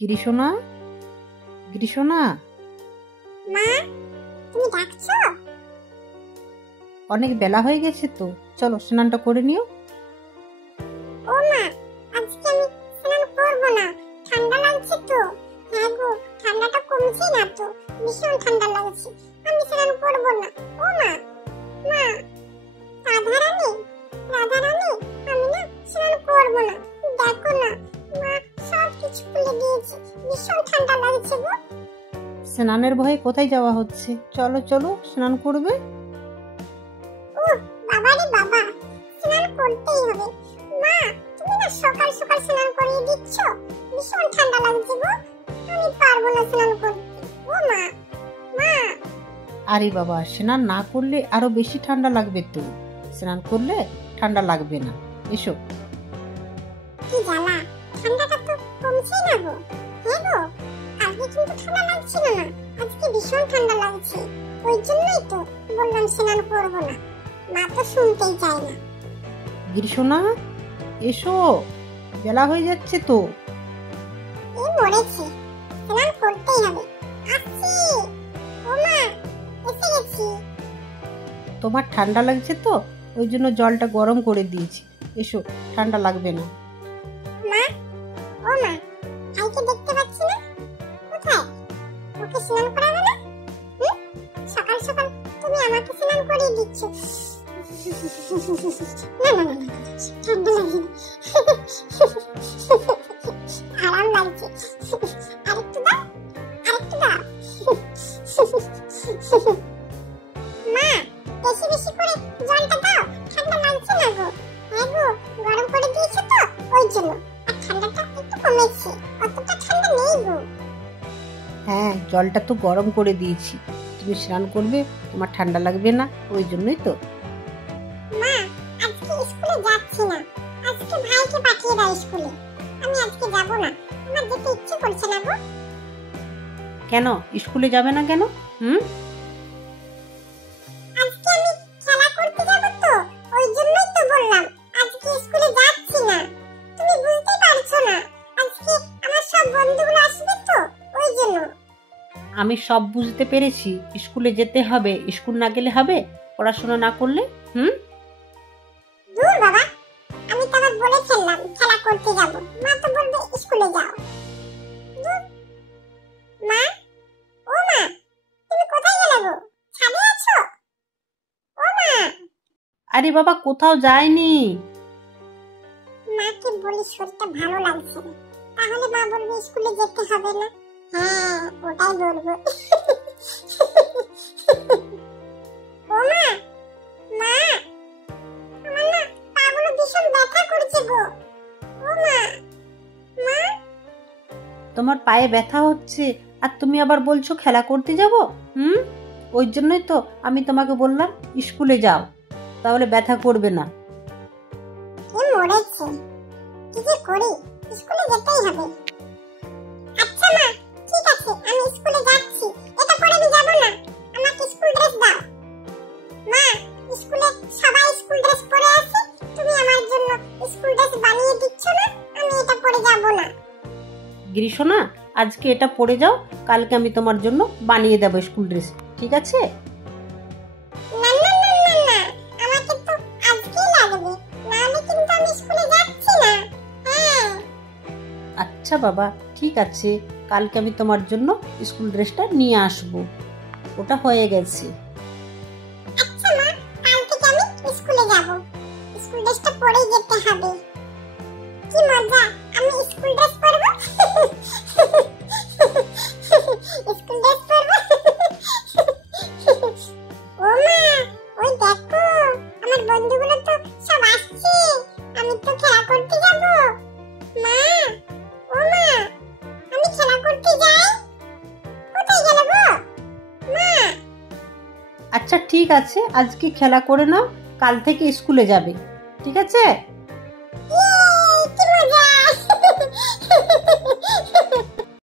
গিরিশোনা, গিরিশোনা, মা তুমি ডাকছো? অনেক বেলা হয়ে গেছে তো, চলো স্নানটা করে নিও। ও মা, আজকে আমি স্নান করব না, ঠান্ডা লাগছে তো। হ্যাঁ গো, ঠান্ডাটা কমছে না তো, ভীষণ ঠান্ডা লাগছে, আমি স্নান করব না। ও মা, মা, রাধারানী, রাধারানী, আমি না স্নান করব না। দেখো না মা, সব কিছু খুলে দিয়েছে, ভীষণ ঠান্ডা লাগছে গো। স্নানের ভয়ে কোথায় যাওয়া হচ্ছে? চলো চলো, স্নান করবে। ও বাবা রে বাবা, স্নান করতেই হবে। মা, তুমি না সকাল সকাল স্নান করিয়ে দিচ্ছ, ভীষণ ঠান্ডা লাগছে গো, আমি পারবো না স্নান করতে। ও মা, মা। আরে বাবা, স্নান না করলে আরো বেশি ঠান্ডা লাগবে তো, স্নান করলে ঠান্ডা লাগবে না। এসো। কি জ্বালা, ঠান্ডাটা তো কমছেই না গো। হ্যাঁ গো, আগে কিন্তু ঠান্ডা লাগছিল না, আজকে ভীষণ ঠান্ডা লাগছে, ওই জন্যই তো বললাম স্নান করবো না। মা তো শুনতেই চায় না। গিরিশোনা, এসো, বেলা হয়ে যাচ্ছে তো। এই মরেছে, স্নান করতেই হবে। আসছি। ও মা, এসে গেছি। তোমার ঠান্ডা লাগছে তো, ওই জন্য জলটা গরম করে দিয়েছি। এসো, ঠান্ডা লাগবে না। মা, ও মা, ভাইকে দেখতে পাচ্ছি না, কোথায়? ওকে স্নান করাবে না? সকাল সকাল তুমি আমাকে স্নান করিয়ে দিচ্ছ। না না না না, ঠান্ডা লাগছে না, আরাম লাগছে। আরেকটু দাও, আরেকটু দাও। মা, বেশি বেশি করে জলটা দাও, ঠান্ডা লাগছে না গো। হ্যাঁ গো, গরম করে দিয়েছো তো, ওই জন্য। আর ঠান্ডাটা একটু কমেছে, অতটা ঠান্ডা নেই গো। হ্যাঁ, জলটা তো গরম করে দিয়েছি, তুমি স্নান করবে, তোমার ঠান্ডা লাগবে না, ওই জন্যই তো। মা, আজকে স্কুলে যাচ্ছি না, আজকে ভাইকে পাঠিয়ে দাও স্কুলে, আমি আজকে যাব না, আমার যেতে ইচ্ছে করছে না গো। কেন স্কুলে যাবে না কেন? আজকে আমি খেলা করতে যাব তো, ওই জন্যই তো বললাম আজকে স্কুলে যাচ্ছি না। তুমি বুঝতে পারছো না, আজকে আমার সব বন্ধুগুলো আসবে তো, ওই জন্য। আমি সব বুঝতে পেরেছি, স্কুলে যেতে হবে, স্কুল না গেলে হবে পড়াশোনা না করলে? দূর বাবা, আমি তো আবার বলে ফেললাম খেলা করতে যাব, মা তো বলবে স্কুলে যাও। দূর। মা, ও মা, তুমি কোথায় গেলে গো? ছাদে আছো? ও মা। আরে বাবা, কোথাও যায়নি। মাকে বলি শরীরটা ভালো লাগছে না, তাহলে মা বলবে স্কুলে যেতে হবে না। হ্যাঁ, ওটাই বলবো। ও মা, মা, আমার না পাগুলো ভীষণ ব্যথা করছে গো। ও মা, মা। তোমার পায়ে ব্যথা হচ্ছে আর তুমি আবার বলছো খেলা করতে যাব? ওই জন্যই তো আমি তোমাকে বললাম স্কুলে যাও, তাহলে ব্যথা করবে না। এ মরেছে, কি যে করি, স্কুলে যেতেই হবে। আচ্ছা মা, ঠিক আছে, আমি স্কুলে যাচ্ছি, এটা পরে আমি যাব না, আমাকে স্কুল ড্রেস দাও। মা, স্কুলে সবাই স্কুল ড্রেস পরে আছে, তুমি আমার জন্য স্কুল ড্রেস বানিয়ে দিচ্ছ না, আমি এটা পরে যাব না। গিরিশোনা, আজকে এটা পরে যাও, কালকে আমি তোমার জন্য বানিয়ে দেবো স্কুল ড্রেস, ঠিক আছে? না না না না না, আমাকে তো আজকেই লাগবে, নাহলে কিন্তু আমি স্কুলে যাচ্ছি না। হ্যাঁ। আচ্ছা বাবা, ঠিক আছে, কালকে আমি তোমার জন্য স্কুল ড্রেসটা নিয়ে আসবো, ওটা হয়ে গেছে। আচ্ছা মা, কাল থেকে আমি স্কুলে যাব, স্কুল ড্রেসটা পরেই যেতে হবে। কি মজা, আমি স্কুল ড্রেস পরবো, স্কুল ড্রেস পরবো। ও মা, ওই দেখো, আমার বন্ধুগুলো তো সব আসছে, আমি তো খেলা করতে যাব। মা, ও মা, আমি খেলা করতে যাই। কোথায় গেল গো? মা। আচ্ছা ঠিক আছে, আজকে খেলা করে নাও, কাল থেকে স্কুলে যাবে, ঠিক আছে?